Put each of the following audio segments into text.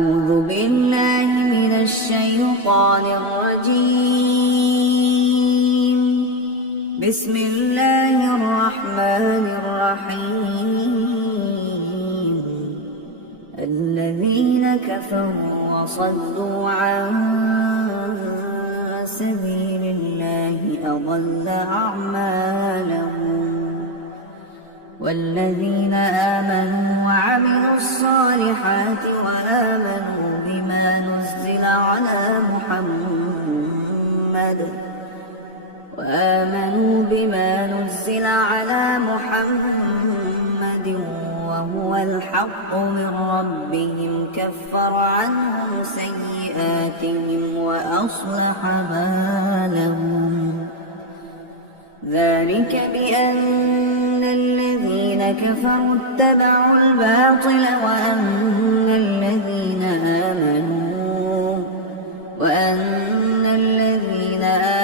أعوذ بالله من الشيطان الرجيم. بسم الله الرحمن الرحيم. الذين كفروا وصدوا عن سبيل الله أضل أعمالهم. والذين آمنوا وعملوا الصالحات وآمنوا بما نزل على محمد وهو الحق من ربهم كفر عنهم سيئاتهم وأصلح بالهم. ذلك بأن الذين كفروا اتبعوا الباطل وأن الذين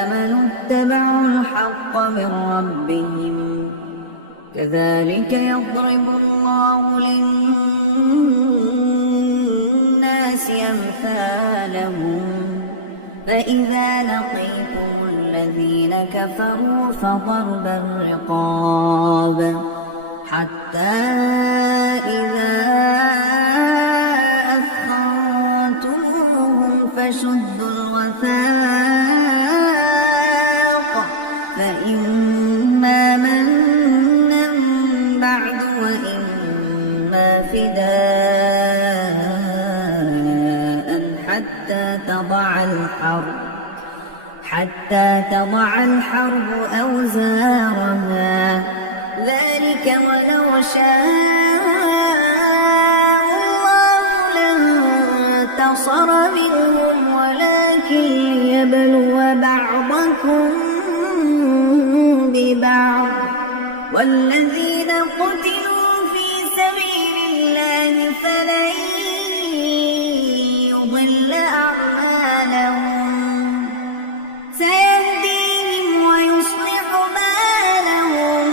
آمنوا اتبعوا الحق من ربهم. كذلك يضرب الله للناس أمثالهم. فإذا لقيتم الذين كفروا فضرب الرقاب حتى إذا أثخنتموهم فشدوا الوثاق فإما منا بعد وإما فداء حتى تضع الحرب أوزارها. ذلك ولو شاء الله لانتصر منهم ولكن ليبلو بعضكم ببعض. والذين قتلوا في سبيل الله فلن يضل أعمالهم. سيهديهم ويصلح بالهم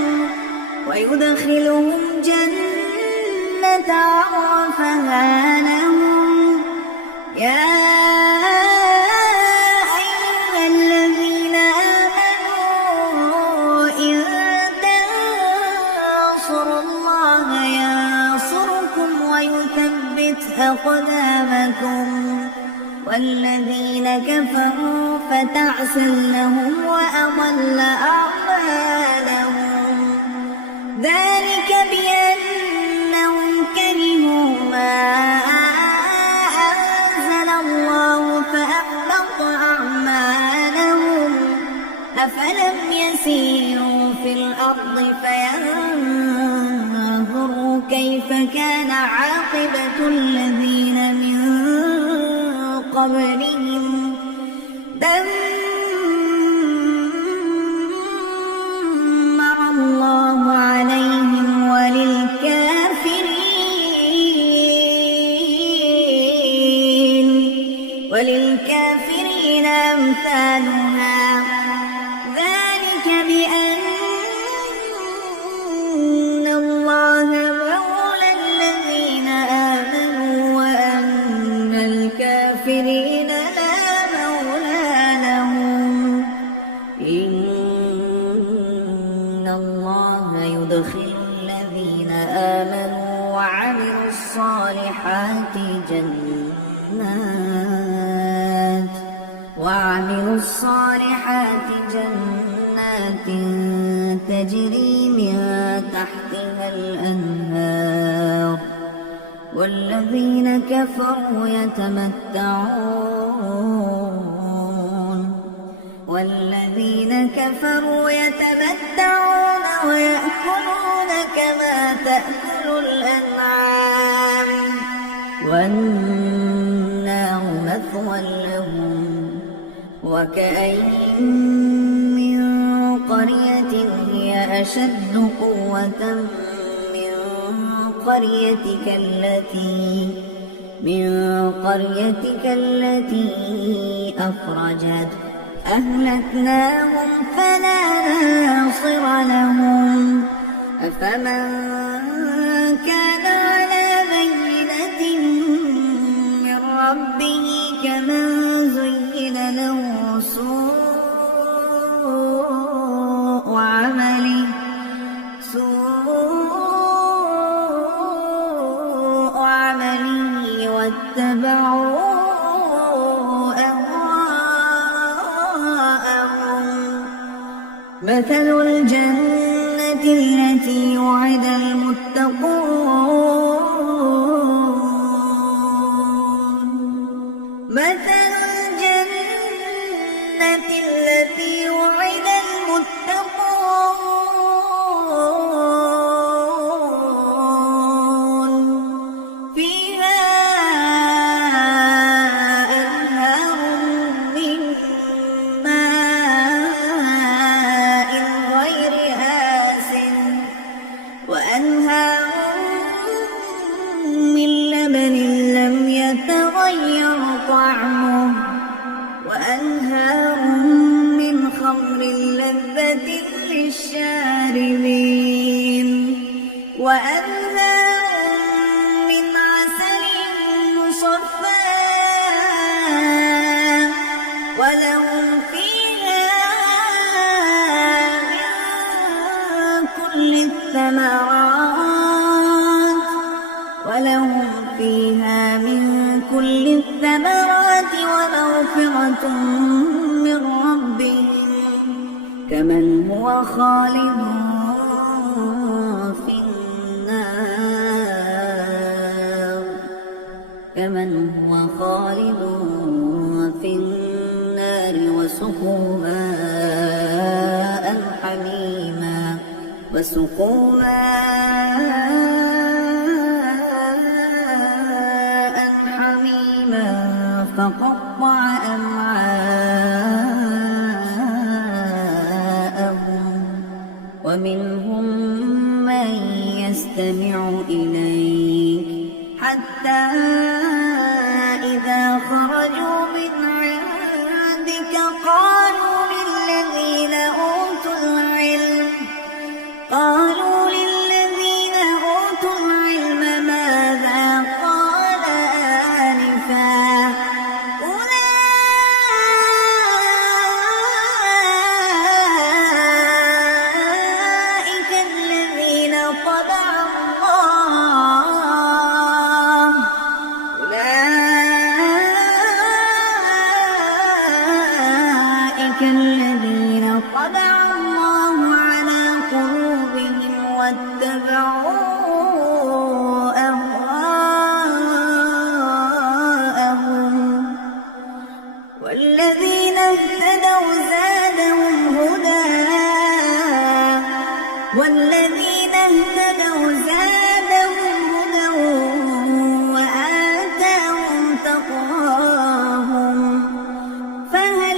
ويدخلهم جنة عرفها لهم. يا أيها الذين آمنوا إن تنصروا الله ينصركم ويثبت أقدامكم. والذين كفروا فتعسا لهم وأضل أعمالهم. ذلك بأنهم كرهوا ما أنزل الله فأحبط أعمالهم. أفلم يسيروا في الأرض فينظروا كيف كان عاقبة الذين من قبلهم. دمر الله عليهم وللكافرين أمثالها. ذلك بأن الله مولى الذين آمنوا وأن الكافرين لا مولى لهم. إن الله يدخل الذين آمنوا وعملوا الصالحات جنات تجري من تحتها الأنهار. والذين كفروا يتمتعون ويأكلون كما تأكل الأنعام والنار مثوى لهم. وكأين من قرية هي أشد قوة من قريتك التي أخرجت أهلكناهم فلا ناصر لهم. أفمن كان على بينة من ربه كمن زين له سوء عمله واتبعوا أهواءهم. مثل الجنة التي وعد المتقون فيها أنهار من ماء غير آسن وأنهار من لبن لم يتغير طعمه وأنهار من خمر لذة للشاربين وأنهار من عسل مصفى ولهم فيها من كل الثمرات ومغفرة من ربهم كمن هو خالد في النار وسقوا ماء حميما فقطع أمعاءهم ومنهم من يستمع إليك حتى إذا خرجوا من عندك قالوا للذين أوتوا العلم ماذا قال آنفا أولئك الذين طبع الله على قلوبهم واتبعوا أهواءهم والذين اهتدوا زادهم هدى وآتاهم تقواهم فهل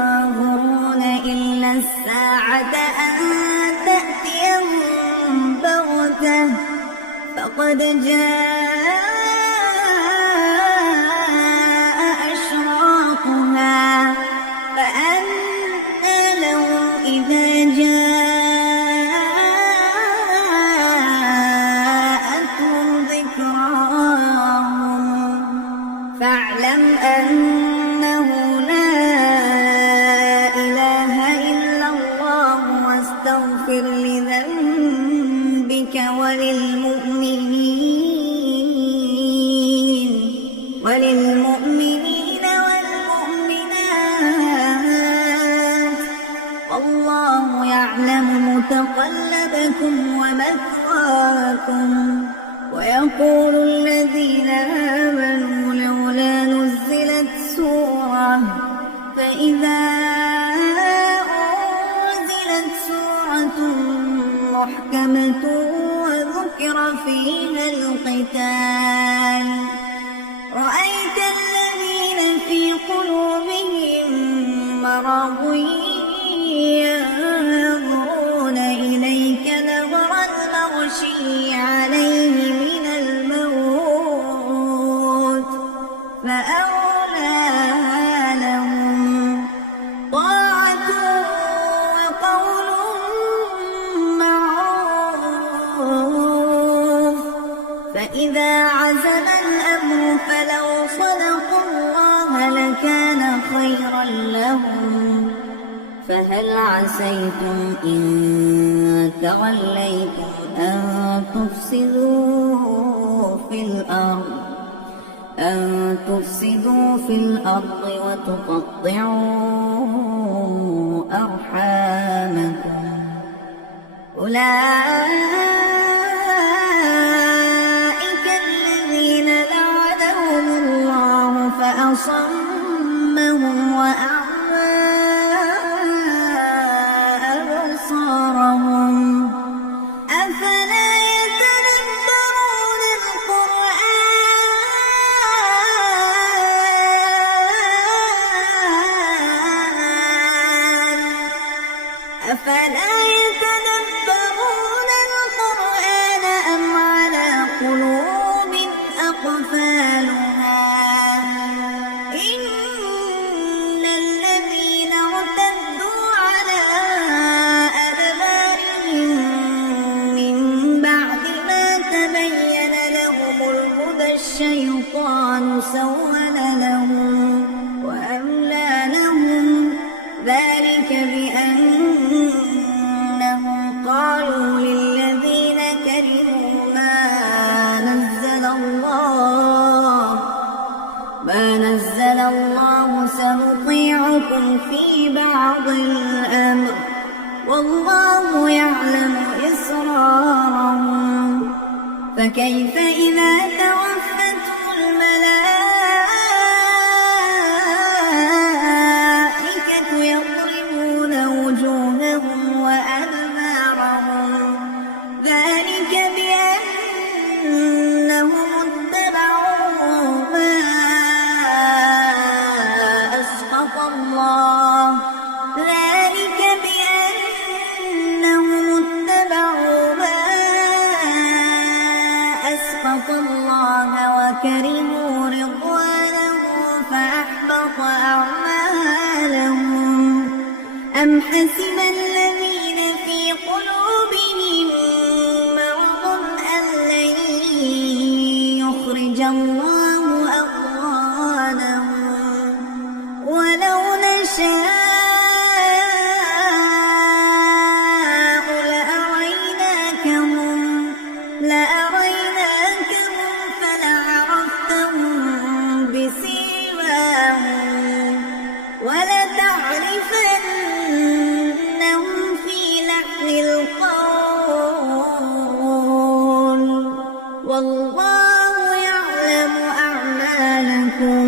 ينظرون إلا الساعة أن تأتيهم بغتة فقد جاء أشراطها فأنى لهم إذا جاءتهم ذكراهم فاعلم أنه لا إله إلا الله واستغفر لذنبك وللمؤمنين والمؤمنات والله يعلم متقلبكم ومثواكم. ويقول الذين آمنوا لولا نزلت سورة فإذا أنزلت سورة محكمة وذكر فيها القتال رأيت الذين في قلوبهم مرض ينظرون إليك نظر المغشي عليه من الموت فأولى لهم طاعة وقول معروف فإذا عزم الأمر ولو صدقوا الله لكان خيرا لهم فهل عسيتم إن توليتم أن تفسدوا في الأرض وتقطعوا أرحامكم أولئك الذين لعنهم الله فأصمهم وأعمى أبصارهم أفلا يتدبرون القرآن أم على قلوب أقفالها إن الذين ارتدوا على أدبارهم من بعد ما تبين لهم الهدى الشيطان سول لهم وأملى لهم ذلك بأنهم قالوا للذين كرهوا ما نزل الله سنطيعكم في بعض الأمر والله يعلم إسرارهم فكيف إذا توفتهم الملائكة يضربون وجوههم وأدبارهم ذلك بأنهم اتبعوا ما أسخط الله وكرهوا رضوانه فأحبط أعمالهم أم حسب الذين في قلوبهم مرض أن لن يخرج الله أضغانهم ولو نشاء لأريناكهم فلعرفتهم بسيماهم ولتعرفنهم في لحن القول والله يعلم أعمالكم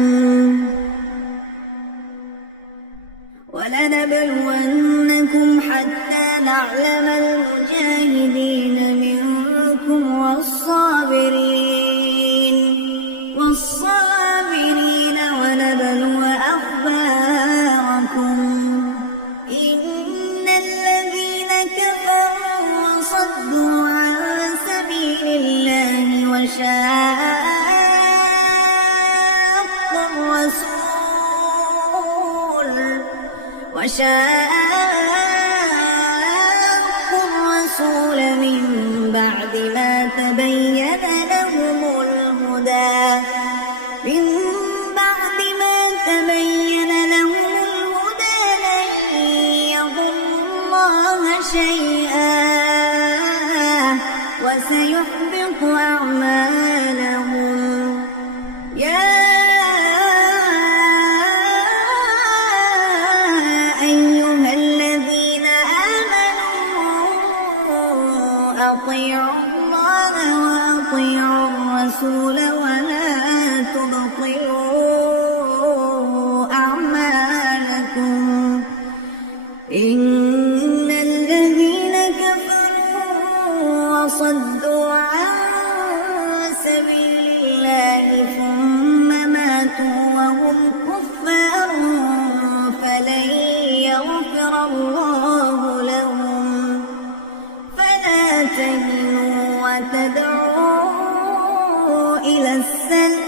ولنبلونكم حتى نعلم المجاهدين منكم والصابرين ونبلو أخباركم إن الذين كفروا وصدوا عن سبيل الله وشاقوا الرسول من بعد ما تبين لهم الهدى لن يضروا الله شيئا وسيحبط أعمالهم يا أيها الذين آمنوا أطيعوا الله وأطيعوا الرسول ولا تبطلوا أعمالكم إن الذين كفروا وصدوا عن سبيل الله ثم ماتوا وهم كفار فلن يغفر الله لهم فلا تهنوا وتدعوا إلى السلم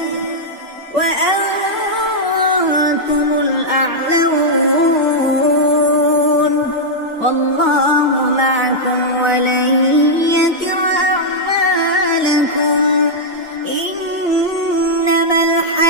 وأنتم الأعلون والله معكم ولن يتر أعمالكم إنما الحياة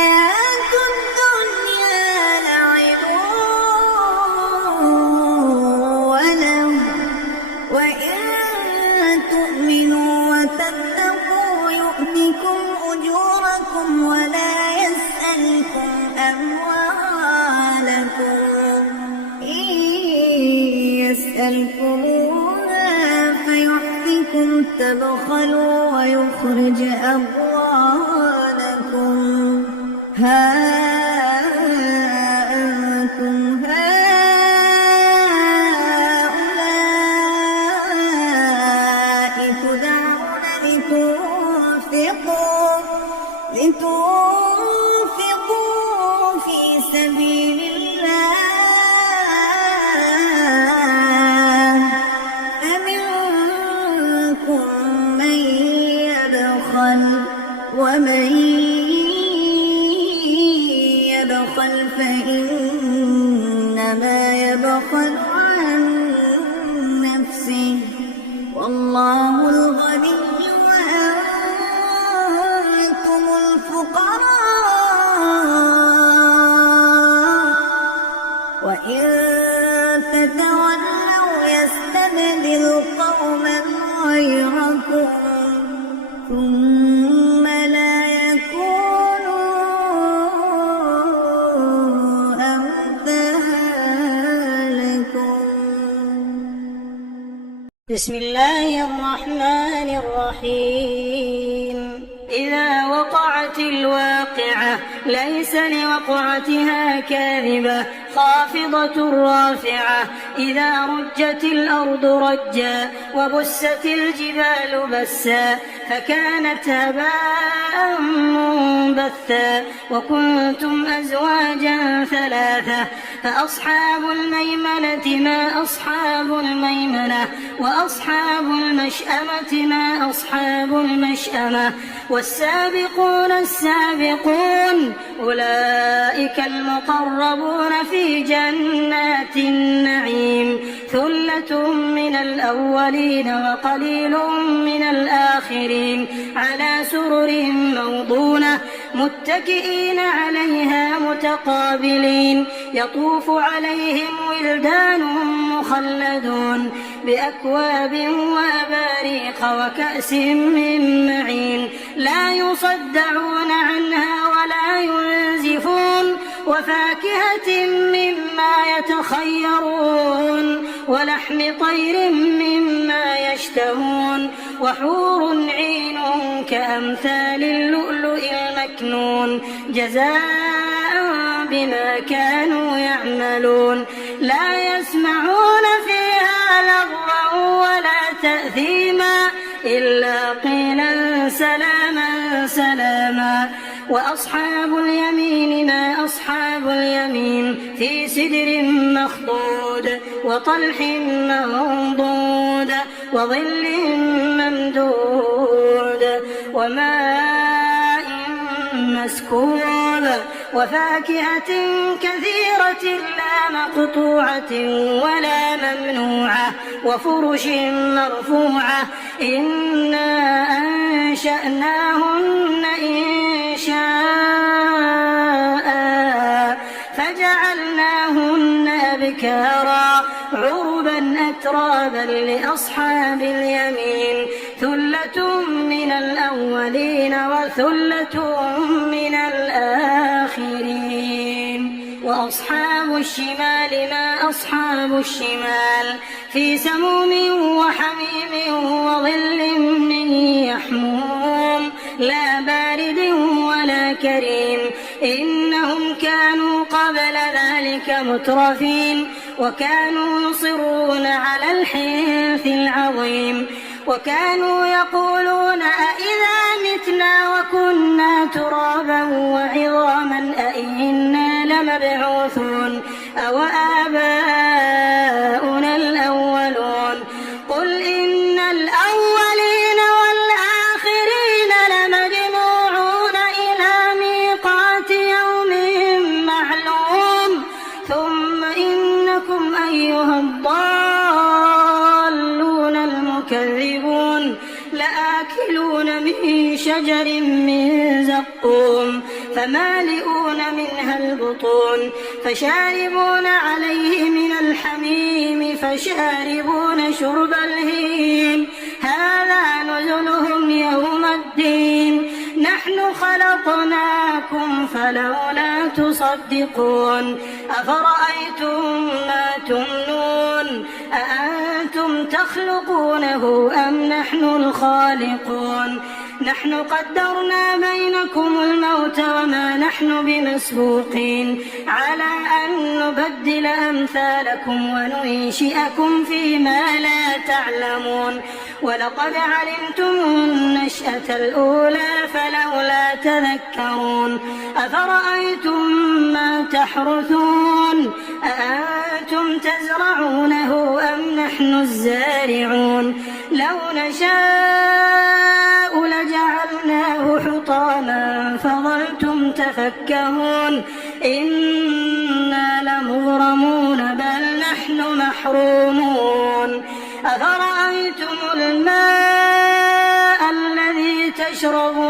أجوركم ولا يسألكم أموالكم إن يسألكموها فيحفكم تبخلوا ويخرج أضغانكم ها أنتم هؤلاء تدعون لتنفقوا في سبيل الله فمنكم من يبخل ومن يبخل فإنما يبخل عن نفسه والله الغني وأنتم الفقراء وإن تتولوا يستبدل قوما غيركم ثم لا يكونوا أمثالكم. بسم الله الرحمن الرحيم. إذا وقعت الواقعة ليس لوقعتها كاذبة خافضة رافعة إذا رجت الأرض رجا وبست الجبال بسا فكانت هباء منبثا وكنتم أزواجا ثلاثة فأصحاب الميمنة ما أصحاب الميمنة وأصحاب المشأمة ما أصحاب المشأمة والسابقون السابقون أولئك المقربون في جنات النعيم ثلة من الأولين وقليل من الآخرين على سرر موضونة متكئين عليها متقابلين يطوف عليهم ولدان مخلدون بأكواب وأباريق وكأس من معين لا يصدعون عنها ولا ينزفون وفاكهة مما يتخيرون ولحم طير مما يشتهون وحور عين كأمثال اللؤلؤ المكنون جزاء بما كانوا يعملون لا يسمعون فيها لغوا ولا تأثيما إلا قيلا سلاما سلاما وأصحاب اليمين ما أصحاب اليمين في سدر مخضود وطلح منضود وظل ممدود وماء مسكوب وفاكهة كثيرة لا مقطوعة ولا ممنوعة وفرش مرفوعة إنا أنشأناهن إنشاء فجعلناهن أبكارا عربا أترابا لأصحاب اليمين ثلة من الأولين وثلة من الآخرين وأصحاب الشمال ما أصحاب الشمال في سموم وحميم وظل من يحموم لا بارد ولا كريم إنهم كانوا قبل ذلك مترفين وكانوا يصرون على الحنث العظيم وكانوا يقولون أئذا متنا وكنا ترابا وعظاما أئنا لمبعوثون أو آباؤنا الأولون قل إن الأولين والآخرين لمجموعون إلى ميقات يوم معلوم ثم إنكم أيها الضالون المكذبون لآكلون من شجر من زقوم فمالئون منها البطون فشاربون عليه من الحميم فشاربون شرب الهيم هذا نزلهم يوم الدين نحن نحن خلقناكم فلولا تصدقون أفرأيتم ما تمنون أأنتم تخلقونه أم نحن الخالقون نحن قدرنا بينكم الموت وما نحن بمسبوقين على أن نبدل أمثالكم وننشئكم فيما لا تعلمون ولقد علمتم النشأة الأولى فلولا تذكرون أفرأيتم ما تحرثون أأنتم تزرعونه أم نحن الزارعون لو نشاء لجعلناه حطاما فظلتم تفكهون إنا لمغرمون بل نحن محرومون أفرأيتم الماء الذي تشربون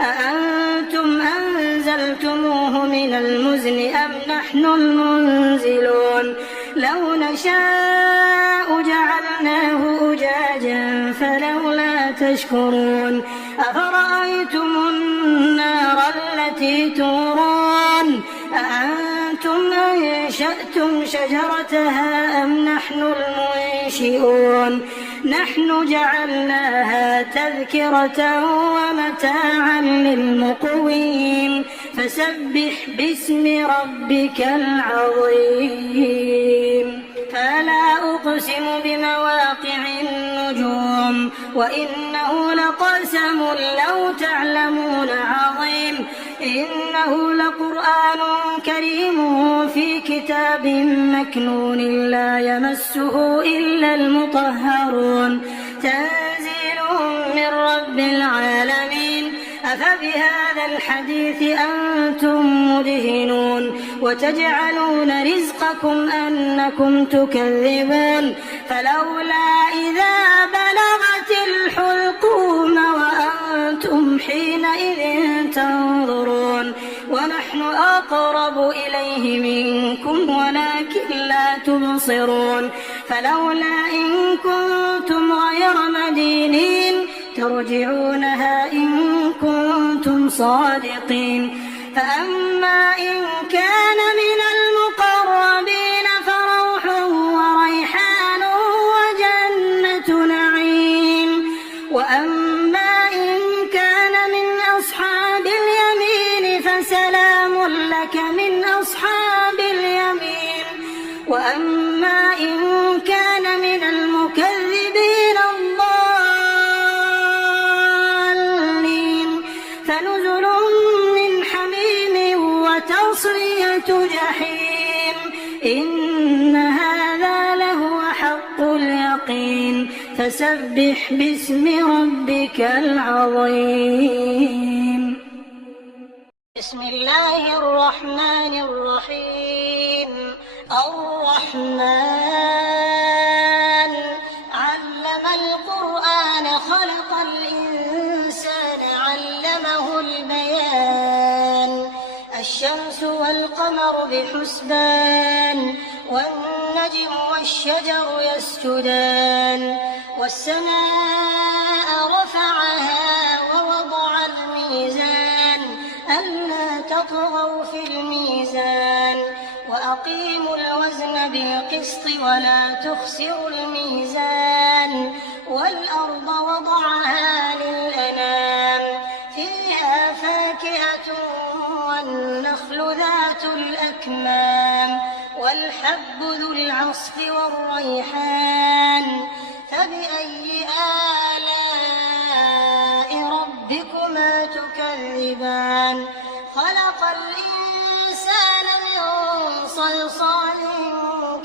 أأنتم أنزلتموه من المزن أم نحن المنزلون لو نشاء جعلناه أجاجا فلولا تشكرون أفرأيتم النار التي تورون أأنتم أنشأتم شجرتها أم نحن المنشئون نحن جعلناها تذكرة ومتاعا للمقوين فسبح باسم ربك العظيم فلا أقسم بمواقع النجوم وإنه لقسم لو تعلمون عظيم إنه لقرآن كريم في كتاب مكنون لا يمسه إلا المطهرون تنزيل من رب العالمين أفبهذا الحديث أنتم مدهنون وتجعلون رزقكم أنكم تكذبون فلولا إذا بلغت الحلقوم وأنتم حينئذ تنظرون ونحن أقرب إليه منكم ولكن لا تبصرون فلولا إن كنتم غير مدينين ترجعونها إن كنتم صادقين فأما إن كان من المقربين فروح وريحان وجنة نعيم وأما إن كان من أصحاب اليمين فسلام لك من أصحاب اليمين وأما إن كان من المكذبين الضالين فنزل من حميم وتصلية جحيم إن هذا لهو حق اليقين فسبح باسم ربك العظيم بسم الله الرحمن الرحيم الرحمن علم القرآن خلق الإنسان علمه البيان الشمس والقمر بحسبان والنجم والشجر يسجدان والسماء رفعها ووضع الميزان ألا تطغوا في الميزان وأقيموا الوزن بالقسط ولا تخسروا الميزان والأرض وضعها للأنام فيها فاكهة والنخل ذات الأكمام والحب ذو العصف والريحان فبأي آلاء ربكما تكذبان خلق الإنسان من صلصال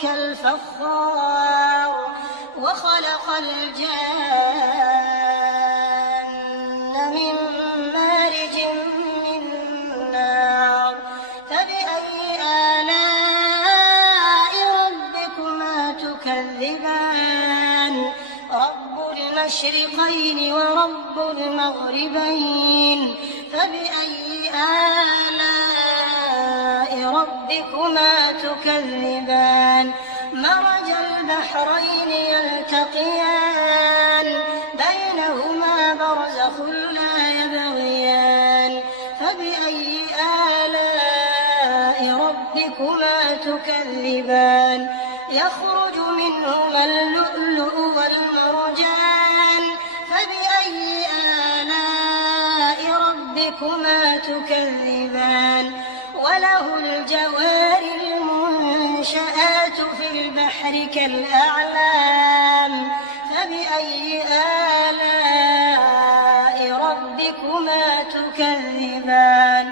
كالفخار وخلق الجان من مارج من نار فبأي آلاء ربكما تكذبان رب المشرقين ورب المغربين فبأي آلاء ربكما تكذبان مرج البحرين يلتقيان بينهما برزخ لا تكذبان يخرج منهما اللؤلؤ والمرجان فبأي آلاء ربكما تكذبان وله الجوار المنشآت في البحر كالأعلام فبأي آلاء ربكما تكذبان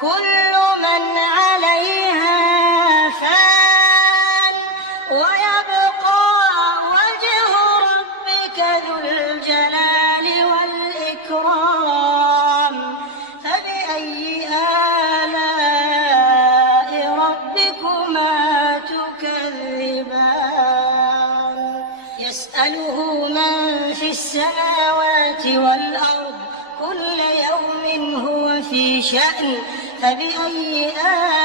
كل من عليها فان ويبقى وجه ربك ذو الجلال والإكرام فبأي آلاء ربكما تكذبان يسأله من في السماوات والأرض كل يوم هو في شأن فبأي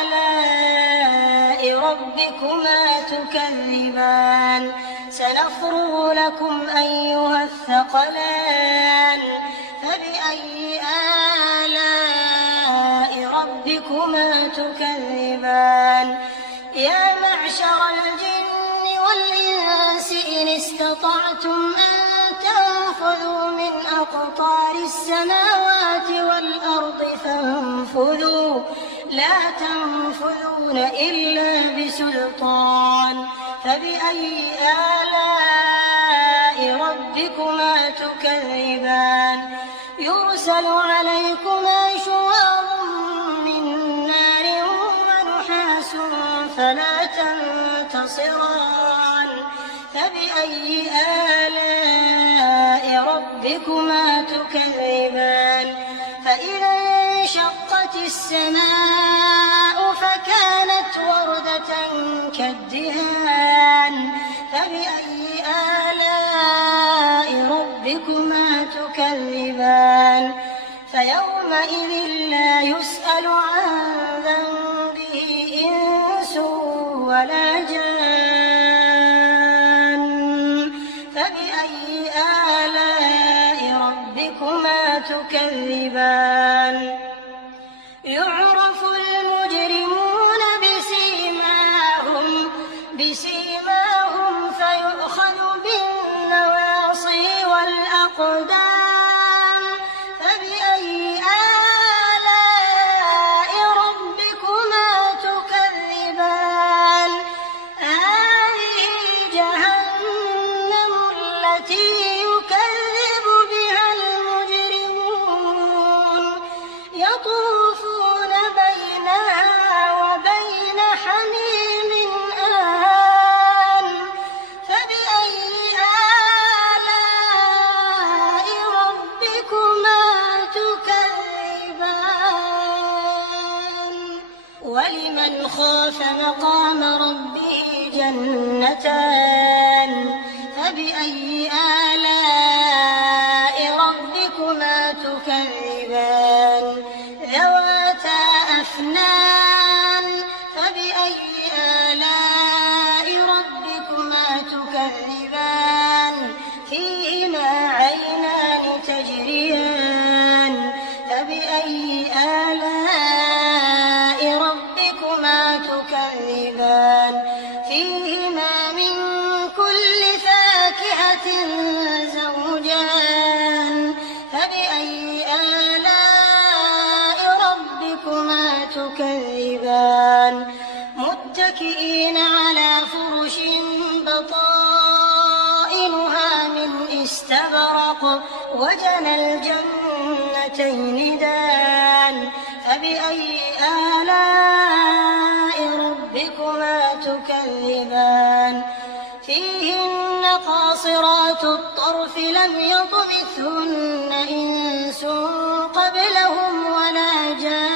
آلاء ربكما تكذبان سنفرغ لكم أيها الثقلان فبأي آلاء ربكما تكذبان يا معشر الجن والإنس إن استطعتم أن تنفذوا من أقطار السماوات والأرض فانفذوا لا تنفذون إلا بسلطان فبأي آلاء ربكما تكذبان يرسل عليكما شواظ من نار ونحاس فلا تنتصران فبأي آلاء ربكما تكذبان فإذا انشقت السماء فكانت وردة كالدهان فبأي آلاء ربكما تكذبان فيومئذ لا يسأل عن ذنبه إنس ولا جان فبأي آلاء ربكما تكذبان يعرف المجرمون بسيماهم فيؤخذ بالنواصي والأقدام فبأي آلاء ربكما تكذبان هذه جهنم التي يكذب بها المجرمون يطوفون بينها وبين حميم آن فبأي آلاء ربكما تكذبان ولمن خاف مقام ربه جنتان فبأي آلاء ربكما تكذبان ذواتا أفنان فبأي آلاء ربكما تكذبان فيهما عينان تجريان فبأي آلاء ربكما تكذبان فيهما من كل فاكهة زوجان فبأي آلاء ربكما تكذبان متكئين على فرش بطائنها من استبرق وجنى الجنتين دان فبأي آلاء ربكما تكذبان فيهن قاصرات الطرف لم يطمثهن إنس قبلهم ولا جان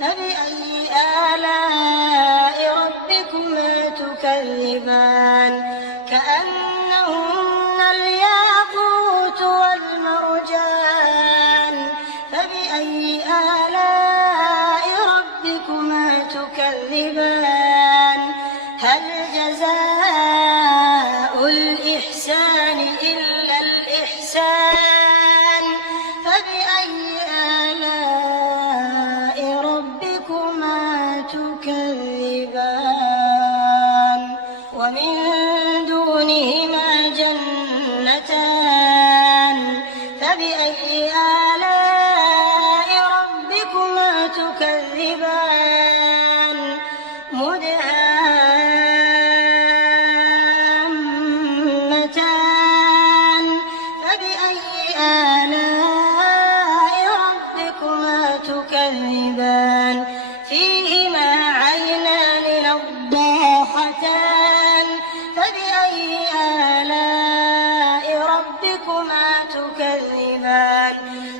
فبأي آلاء ربكما تكذبان كأنهن الياقوت والمرجان فبأي آلاء ربكما تكذبان هل جزاء الإحسان إلا الإحسان فبأي آلاء ربكما فبأي آلاء ربكما تكذبان مدهامتان فبأي آلاء ربكما تكذبان فيهما عينان نضاختان فبأي آلاء ربكما تكذبان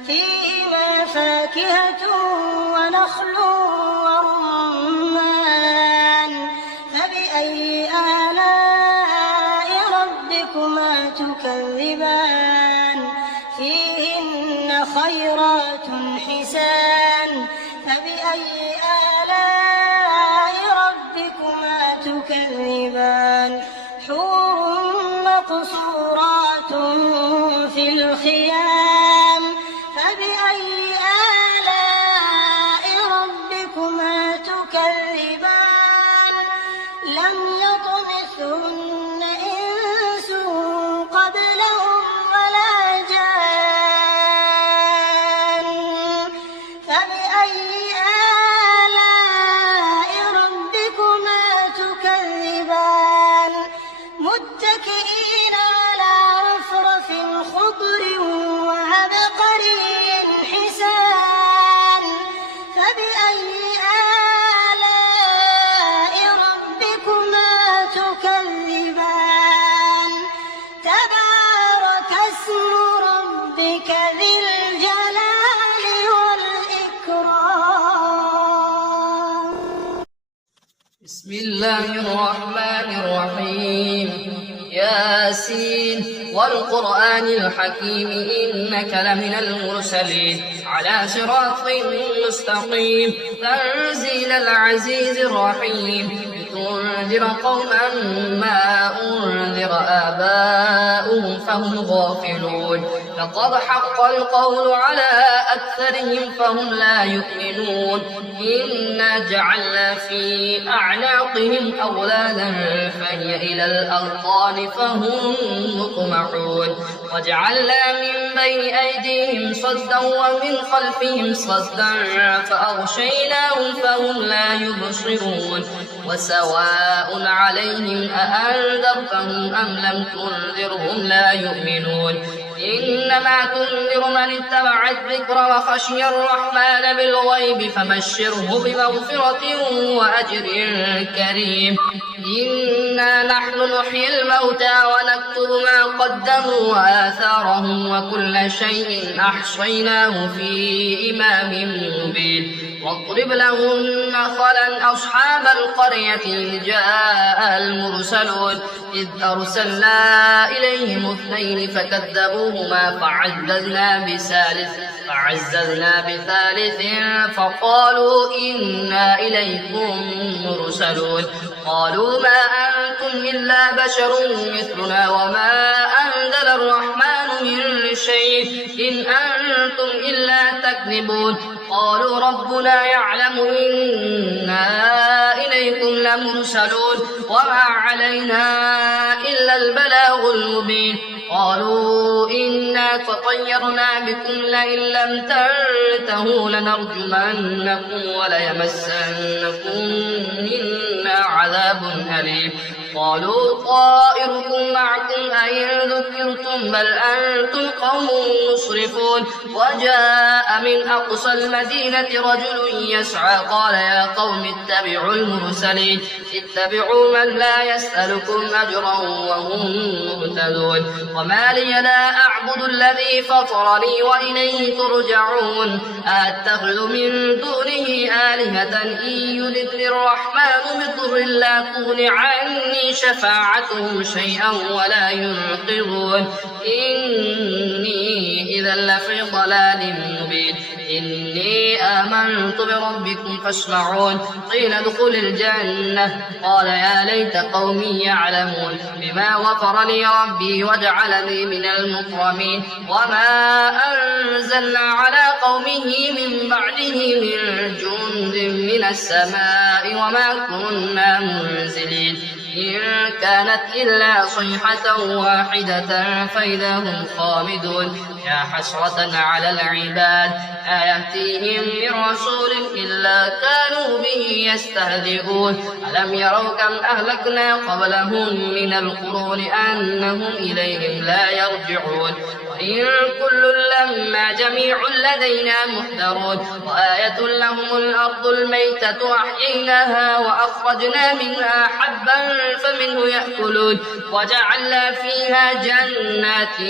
فيهما فاكهة ونخل ورمان فبأي آلاء ربكما تكذبان فيهن خيرات حسان فبأي آلاء ربكما تكذبان حور مقصورات في الخيام فبأي آلاء ربكما تكذبان لم يطمثهن إنس قبلهم ولا جان فبأي آلاء ربكما تكذبان متكئين على رفرف خضر وعبقري حسان فبأي آلاء ربكما تكذبان تبارك اسم ربك ذي الجلال والإكرام. بسم الله الرحمن الرحيم ياسين والقرآن الحكيم إنك لمن المرسلين على صراط مستقيم تنزيل العزيز الرحيم لتنذر قوما ما أنذر آباؤهم فهم غافلون لقد حق القول على أكثرهم فهم لا يؤمنون إنا جعلنا في أعناقهم أغلالا فهي إلى الأذقان فهم مقمحون وجعلنا من بين أيديهم صدا ومن خلفهم صدا فأغشيناهم فهم لا يبصرون وسواء عليهم أأنذرتهم أم لم تنذرهم لا يؤمنون إنما تنذر من اتبع الذكر وخشي الرحمن بالغيب فبشره بمغفرة وأجر كريم إنا نحن نحيي الموتى ونكتب ما قدموا وآثارهم وكل شيء أحصيناه في إمام مبين واضرب لهم مثلا أصحاب القرية إذ جاء المرسلون إذ أرسلنا إليهم اثنين فكذبوهما فعززنا بثالث فقالوا إنا إليكم مرسلون قالوا ما أنتم إلا بشر مثلنا وما أنزل الرحمن من شيء إن أنتم إلا تكذبون قالوا ربنا يعلم إنا إليكم لمرسلون وما علينا إلا البلاغ المبين قالوا إنا تطيرنا بكم لئن لم تنتهوا لنرجمنكم وليمسنكم منا عذاب أليم قالوا طائركم معكم أئن ذكرتم بل أنتم قوم مسرفون وجاء من أقصى المدينة رجل يسعى قال يا قوم اتبعوا المرسلين اتبعوا من لا يسألكم أجرا وهم مهتدون وما لي لا أعبد الذي فطرني وإليه ترجعون أتخذ من دونه آلهة إن يردني الرحمن بضر لا تغن عني شفاعتهم شيئا ولا ينقذون إني إذا لفي ضلال مبين إني آمنت بربكم فاسمعون قيل ادخل الجنة قال يا ليت قومي يعلمون بما غفر لي ربي وجعلني من المكرمين وما أنزلنا على قومه من بعده من جند من السماء وما كنا منزلين إن كانت إلا صيحة واحدة فإذا هم خامدون يا حسرة على العباد ما يأتيهم من رسول إلا كانوا به يستهزئون ألم يروا كم أهلكنا قبلهم من القرون أنهم إليهم لا يرجعون وإن كل لما جميع لدينا محضرون وآية لهم الأرض الميتة أحييناها وأخرجنا منها حبا فمنه يأكلون وجعلنا فيها جنات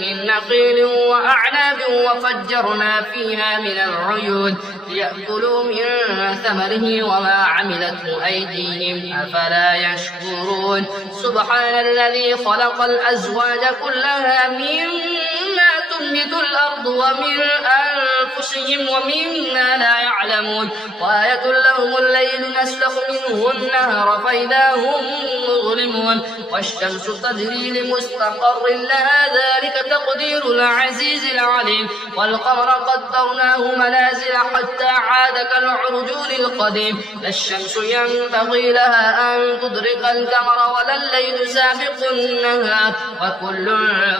من نخيل وأعناب وفجرنا فيها من العيون ليأكلوا من ثمره وما عملته أيديهم أفلا يشكرون سبحان الذي خلق الأزواج كلها مما تنبت الأرض ومن أنفسهم ومما لا يعلمون وآية لهم الليل نسلخ منه النهر فإذا هم مظلمون والشمس تجري لمستقر لها ذلك تقدير العزيز العليم والقمر قدرناه منازل حتى عاد كالعرجون القديم لا الشمس ينبغي لها أن تدرك القمر ولا الليل سابق النهار وكل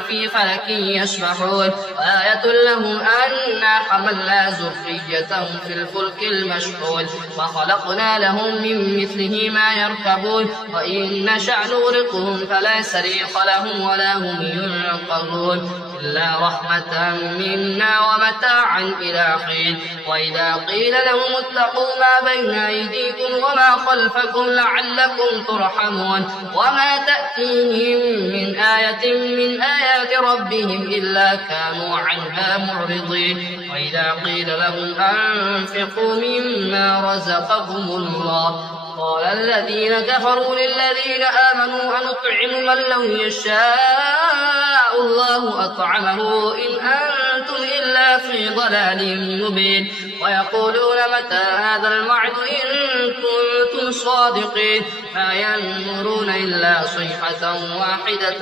في فلك يسبحون وآية لهم أنا حملنا ذريتهم في الفلك المشحون وخلقنا لهم من مثله ما يركبون وإن نشأ نغرقهم فلا صريخ لهم ولا هم ينقذون إلا رحمة منا ومتاعا إلى حين وإذا قيل لهم اتقوا ما بين أيديكم وما خلفكم لعلكم ترحمون وما تأتيهم من آية من آيات ربهم إلا كانوا عنها معرضين وإذا قيل لهم أنفقوا مما رزقكم الله قال الذين كفروا للذين آمنوا أنطعم من لو يشاء الله أطعمه إن أنتم إلا في ضلال مبين ويقولون متى هذا الوعد إن كنتم صادقين ما ينظرون إلا صيحة واحدة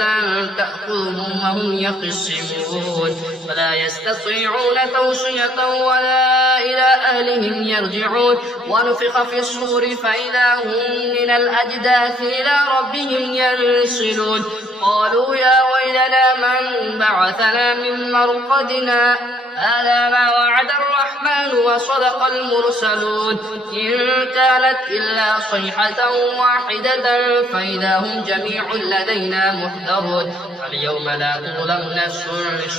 تأخذهم وهم يخصمون فلا يستطيعون توصية ولا إلى أهلهم يرجعون ونفخ في الصور فإذا هم من الأجداث إلى ربهم ينسلون قالوا يا ويلنا من بعثنا من مرقدنا هذا ما وعد الرحمن وصدق المرسلون إن كانت إلا صيحة واحدة فإذا هم جميع لدينا محضرون اليوم لا تظلم نفس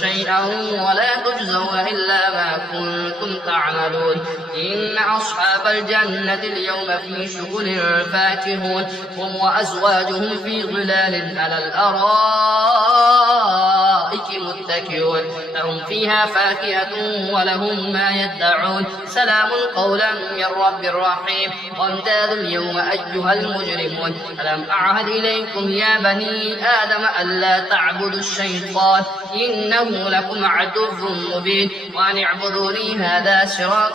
شيئا ولا تجزون إلا ما كنتم تعملون إن أصحاب الجنة اليوم في شغل فاكهون هم وأزواجهم في ظلال على الأرائك متكئون لهم فيها فاكهة ولهم ما يدعون سلام قولا من رب رحيم وامتازوا اليوم أيها المجرمون ألم أعهد إليكم يا بني آدم ألا تعبدوا الشيطان إنه لكم عدو مبين وأن اعبدوني هذا صراط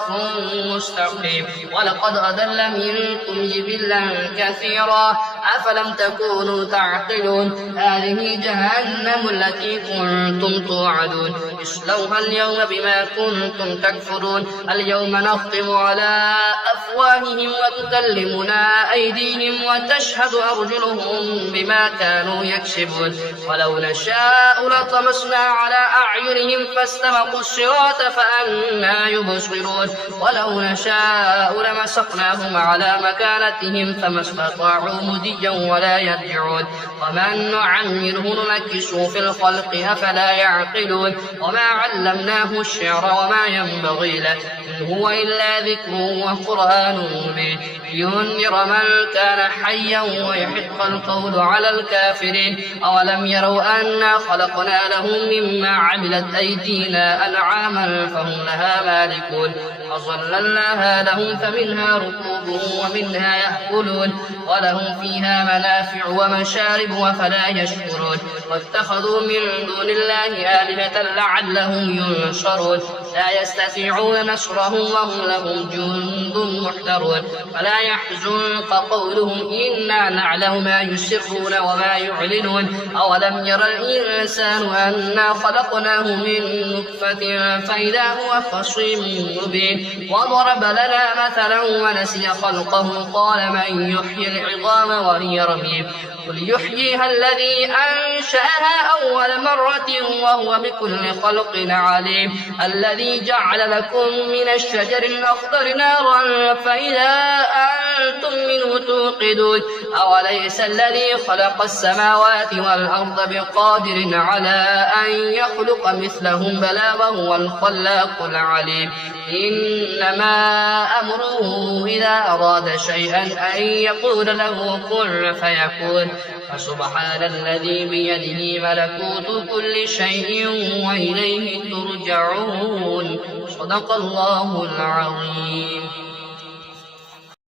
مستقيم ولقد أضل منكم جبلا كثيرا أفلم تكونوا تعقلون هذه جهنم التي كنتم توعدون اصلوها اليوم بما كنتم تكفرون اليوم نختم على أفواههم وتكلمنا أيديهم وتشهد أرجلهم بما كانوا يكسبون ولو نشاء لطمسنا على أعينهم فاستبقوا الصراط فأنى يبصرون ولو نشاء لمسخناهم على مكانتهم فما استطاعوا مضيا ولا يرجعون ومن نعمره ننكسه في الخلق أفلا يعقلون وما علمناه الشعر وما ينبغي له إن هو إلا ذكر وقرآن مبين لينذر من كان حيا ويحق القول على الكافرين أولم يروا أنا خلقنا لهم مما عملت أيدينا أنعاما فهم لها مالكون وظللناها لهم فمنها ركوبهم ومنها يأكلون ولهم فيها منافع ومشارب وفلا يشكرون واتخذوا من دون الله آلهة لعلهم ينصرون لا يستطيعون نصرهم وهم لهم جند محضرون فلا يحزنك قولهم إنا نعلم ما يسرون وما يعلنون أولم ير الإنسان أنا خلقناه من نطفة فإذا هو خصيم مبين وضرب لنا مثلا ونسي خلقه قال من يحيي العظام وهي رميم قل يحييها الذي أنشأها أول مرة وهو بكل خلق عليم الذي جعل لكم من الشجر الأخضر نارا فإذا أنتم منه توقدون أوليس الذي خلق السماوات والأرض بقادر على أن يخلق مثلهم بلى وهو الخلاق العليم إنما أمره إذا أراد شيئا أن يقول له كن فيكون فسبحان الذي بيده ملكوت كل شيء وإليه ترجعون صدق الله العظيم.